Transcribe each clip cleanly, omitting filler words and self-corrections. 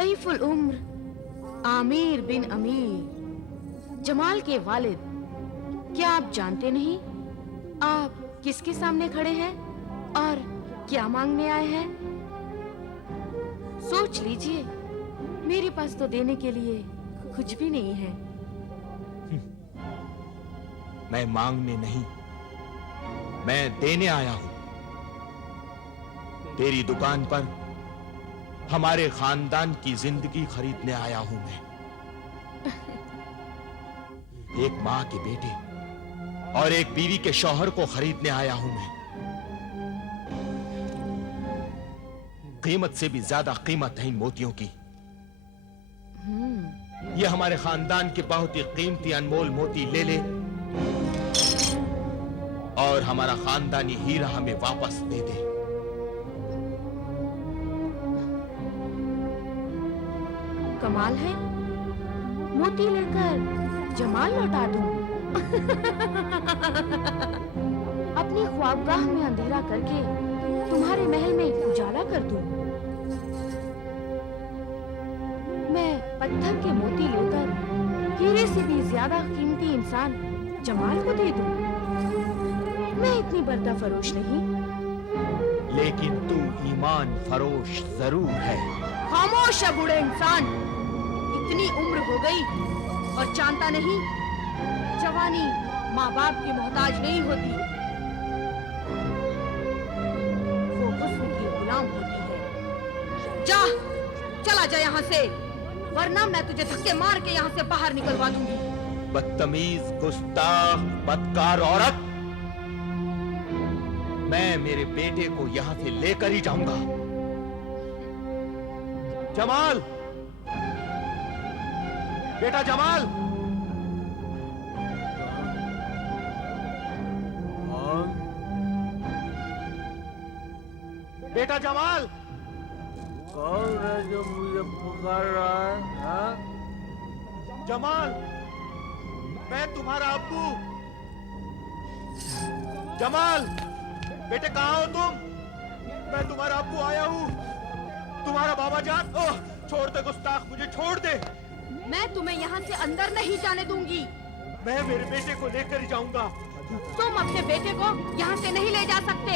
ज़ईफुल उम्र आमिर बिन अमीर, जमाल के वालिद। क्या आप जानते नहीं आप किसके सामने खड़े हैं और क्या मांगने आए हैं? सोच लीजिए, मेरे पास तो देने के लिए कुछ भी नहीं है। मैं मांगने नहीं, मैं देने आया हूं। तेरी दुकान पर हमारे खानदान की जिंदगी खरीदने आया हूं मैं। एक मां के बेटे और एक बीवी के शौहर को खरीदने आया हूं मैं। कीमत से भी ज्यादा कीमत है इन मोतियों की। ये हमारे खानदान के बहुत ही कीमती अनमोल मोती ले ले और हमारा खानदानी हीरा हमें वापस दे दे। कमाल है, मोती लेकर जमाल लौटा दूं। अपनी ख्वाबगाह में अंधेरा करके तुम्हारे महल में उजाला कर दूं। मैं पत्थर के मोती लेकर हीरे से भी ज्यादा कीमती इंसान जमाल को दे दूं। मैं इतनी बर्दा फरोश नहीं। लेकिन तू ईमान फरोश जरूर है। खामोश है बूढ़े इंसान, इतनी उम्र हो गई और जानता नहीं जवानी माँ बाप की मोहताज नहीं होती, वो हुस्न की गुलाम होती है। जा, चला जा यहाँ से, वरना मैं तुझे धक्के मार के यहाँ से बाहर निकलवा दूंगी। बदतमीज, गुस्ताख, बदकार औरत, मैं मेरे बेटे को यहां से लेकर ही जाऊंगा। जमाल, बेटा जमाल। बेटा जमाल। कौन है जो मुझे पुकार रहा है? हाँ? जमाल, मैं तुम्हारा अब्बू। जमाल, बेटे कहाँ हो तुम? मैं तुम्हारा अब्बू आया हूँ, तुम्हारा बाबा जान। ओह, छोड़ दे गुस्ताख, मुझे छोड़ दे। मैं तुम्हें यहाँ से अंदर नहीं जाने दूंगी। मैं मेरे बेटे को लेकर ही जाऊंगा। तुम अपने बेटे को यहाँ से नहीं ले जा सकते।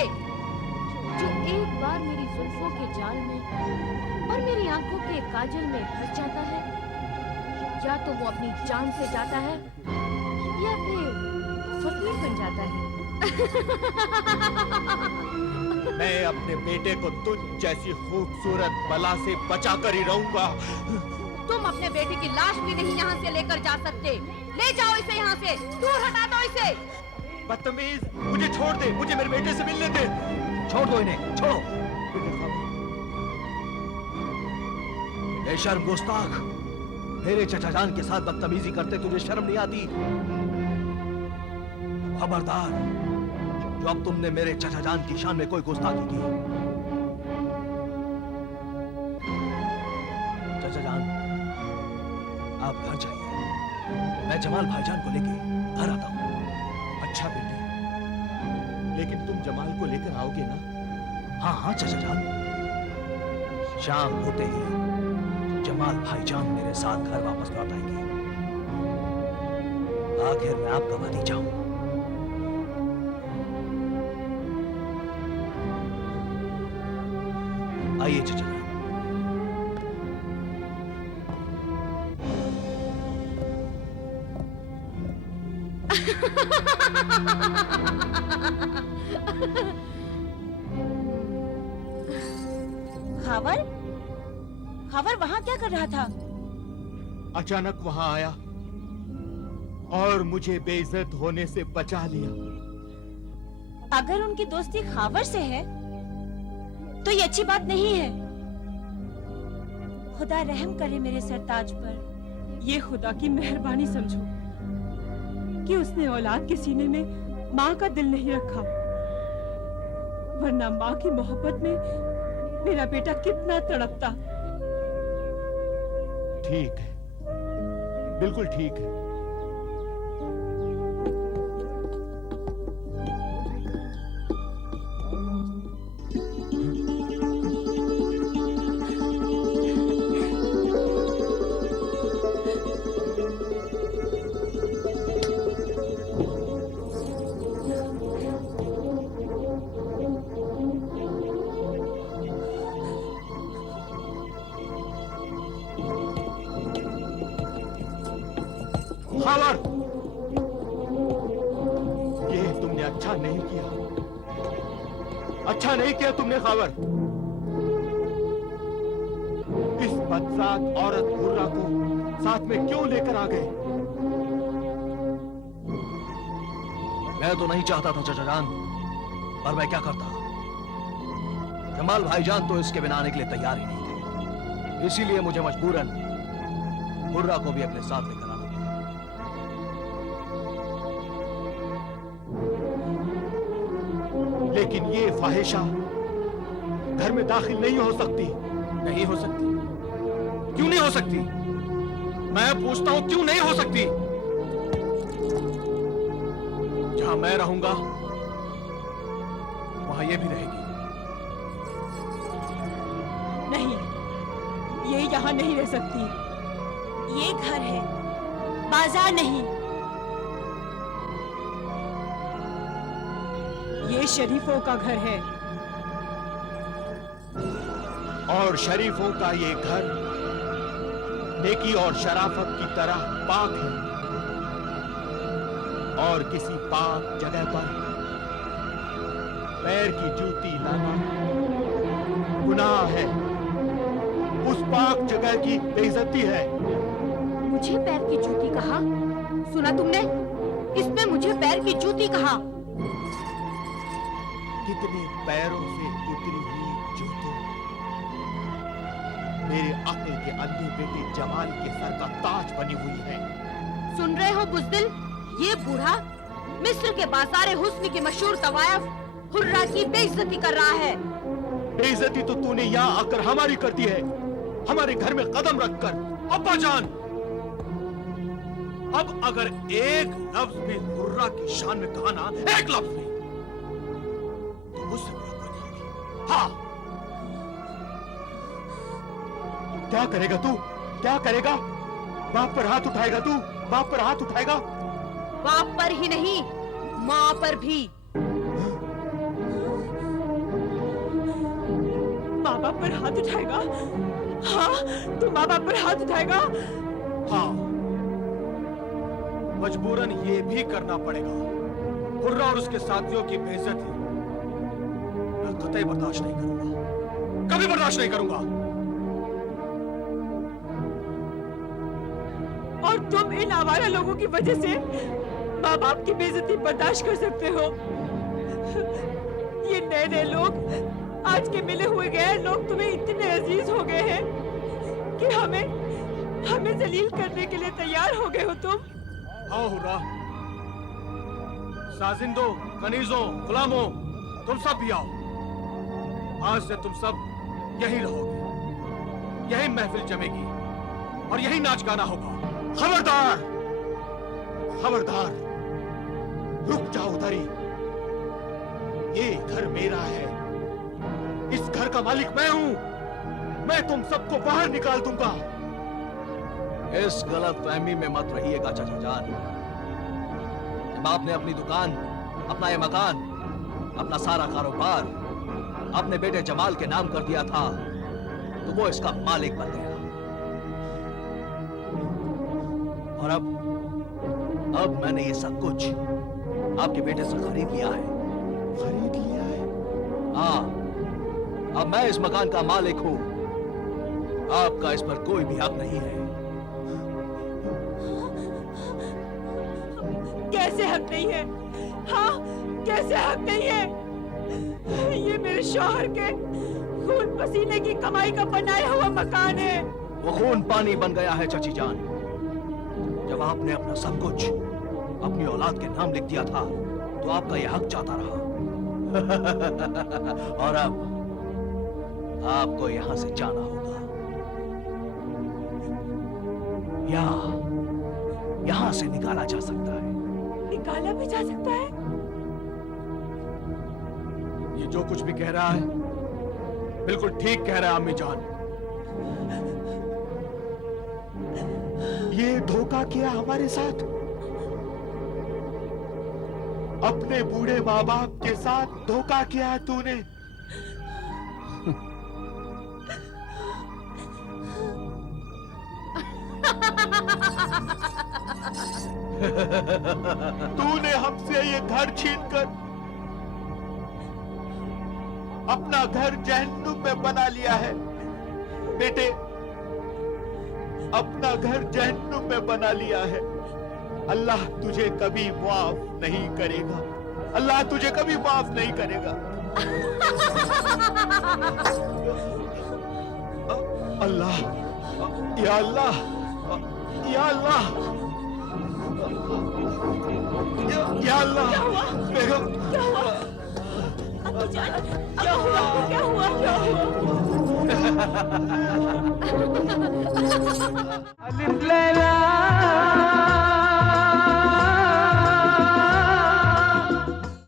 जो एक बार मेरी जुल्फों के जाल में और मेरी आंखों के काजल में फंस जाता है, या तो वो अपनी जान से जाता है या फिर फकीर बन जाता है। मैं अपने बेटे को तुझ जैसी खूबसूरत बला से बचा कर ही रहूंगा। तुम अपने बेटे की लाश भी नहीं यहाँ से लेकर जा सकते। ले जाओ इसे यहाँ से, दूर हटा दो इसे। बदतमीज, मुझे छोड़ दे, मुझे मेरे बेटे से मिलने दे। छोड़ दो इन्हें, छोड़ो। बेशर्म गुस्ताख, मेरे चचा जान के साथ बदतमीजी करते तुझे शर्म नहीं आती? खबरदार, जो अब तुमने मेरे चचा जान की शान में कोई गुस्ताखी की। चचा जान, आप घर जाइए, मैं जमाल भाईजान को लेके घर आता हूँ। अच्छा बेटे, लेकिन तुम जमाल को लेकर आओगे ना? हाँ हाँ चचा जान, शाम होते ही जमाल भाईजान मेरे साथ घर वापस लौट आएंगे। आखिर मैं आपका भतीजा हूं। आइए चचा जान। खावर, खावर वहाँ क्या कर रहा था? अचानक वहां आया और मुझे बेइज्जत होने से बचा लिया। अगर उनकी दोस्ती खावर से है तो ये अच्छी बात नहीं है। खुदा रहम करे मेरे सरताज पर। ये खुदा की मेहरबानी समझो कि उसने औलाद के सीने में माँ का दिल नहीं रखा, वरना माँ की मोहब्बत में मेरा बेटा कितना तड़पता। ठीक है, बिल्कुल ठीक है। खावर, ये तुमने अच्छा नहीं किया, अच्छा नहीं किया तुमने खावर। इस बदसात औरत हुर्रा को साथ में क्यों लेकर आ गए? मैं तो नहीं चाहता था चाचा जान, पर मैं क्या करता। जमाल भाईजान तो इसके बिना आने के लिए तैयार ही नहीं थे, इसीलिए मुझे मजबूरन हुर्रा को भी अपने साथ लेकर आना पड़ा। लेकिन ये फाहिशा घर में दाखिल नहीं हो सकती। नहीं हो सकती? क्यों नहीं हो सकती? मैं पूछता हूं क्यों नहीं हो सकती? जहां मैं रहूंगा वहां ये भी रहेगी। नहीं, ये यहाँ नहीं रह सकती। ये घर है, बाजार नहीं। ये शरीफों का घर है। और शरीफों का ये घर नेकी और शराफत की तरह पाक है, और किसी पाक जगह पर पैर की जूती लाना गुनाह है। उस पाक जगह की बेइज्जती है। मुझे पैर की जूती कहा? सुना तुमने? इसमें मुझे पैर की जूती कहा। कितने पैरों से उतरी हुई जूती मेरे अक्ल के अंधे बेटे जमाल के सर का ताज बनी हुई है। सुन रहे हो बुज़दिल? ये बूढ़ा मिस्र के बाज़ारे हुस्न की मशहूर तवायफ हुर्रा की बेइज्जती कर रहा है। बेइज्जती तो तूने यहाँ आकर हमारी कर दी है, हमारे घर में कदम रखकर। अब्बा जान, अब अगर एक लफ्ज भी हुर्रा की शान में कहा ना, एक लफ्ज भी, तो मुझसे बुरा कोई नहीं होगी। हाँ, क्या करेगा तू? क्या करेगा? बाप पर हाथ उठाएगा तू? बाप पर हाथ उठाएगा? बाप पर ही नहीं, माँ पर भी। माँ बाप पर हाथ उठाएगा? हाँ, तू माँ बाप पर हाथ उठाएगा? हाँ, मजबूरन ये भी करना पड़ेगा। हुर्रा और उसके साथियों की बेइज्जती मैं कतई बर्दाश्त नहीं करूंगा, कभी बर्दाश्त नहीं करूंगा। और तुम इन आवारा लोगों की वजह से माँ बाप की बेइज्जती बर्दाश्त कर सकते हो? ये नए नए लोग, आज के मिले हुए गैर लोग तुम्हें इतने अजीज हो गए हैं कि हमें जलील करने के लिए तैयार हो गए हो तुम। आओ हुर्रा, साजिंदो, कनीजों, गुलामों, तुम सब भी आओ। आज से तुम सब यही रहोगे, यही महफिल जमेगी और यही नाच गाना होगा। खबरदार, खबरदार, रुक जाओ उधर ही। ये घर मेरा है, इस घर का मालिक मैं हूं। मैं तुम सबको बाहर निकाल दूंगा। इस गलत फहमी में मत रहिएगा चाचा जान। जब आपने अपनी दुकान, अपना ये मकान, अपना सारा कारोबार अपने बेटे जमाल के नाम कर दिया था, तो वो इसका मालिक बन गया। और अब मैंने ये सब कुछ आपके बेटे से खरीद लिया है। खरीद लिया है? हाँ, अब मैं इस मकान का मालिक हूं। आपका इस पर कोई भी हक नहीं है। कैसे हक नहीं है? हाँ, कैसे हक नहीं है? ये मेरे शौहर के खून पसीने की कमाई का बनाया हुआ मकान है। वो खून पानी बन गया है चाची जान। जब आपने अपना सब कुछ अपनी औलाद के नाम लिख दिया था, तो आपका यह हक जाता रहा। और अब आपको यहां से जाना होगा, या यहां से निकाला जा सकता है। निकाला भी जा सकता है? ये जो कुछ भी कह रहा है बिल्कुल ठीक कह रहा है अम्मी जान। ये धोखा किया हमारे साथ, अपने बूढ़े माँ बाप के साथ धोखा किया है तूने। तूने हमसे ये घर छीनकर अपना घर जहन्नुम में बना लिया है। बेटे, अपना घर जहन्नुम में बना लिया है। अल्लाह तुझे कभी माफ नहीं करेगा। अल्लाह तुझे कभी माफ नहीं करेगा। अल्लाह, या अल्लाह, या अल्लाह, या अल्लाह, बेगम, क्या हुआ? अब्बू जान, क्या हुआ? क्या हुआ? क्या हुआ? अलिफ लैला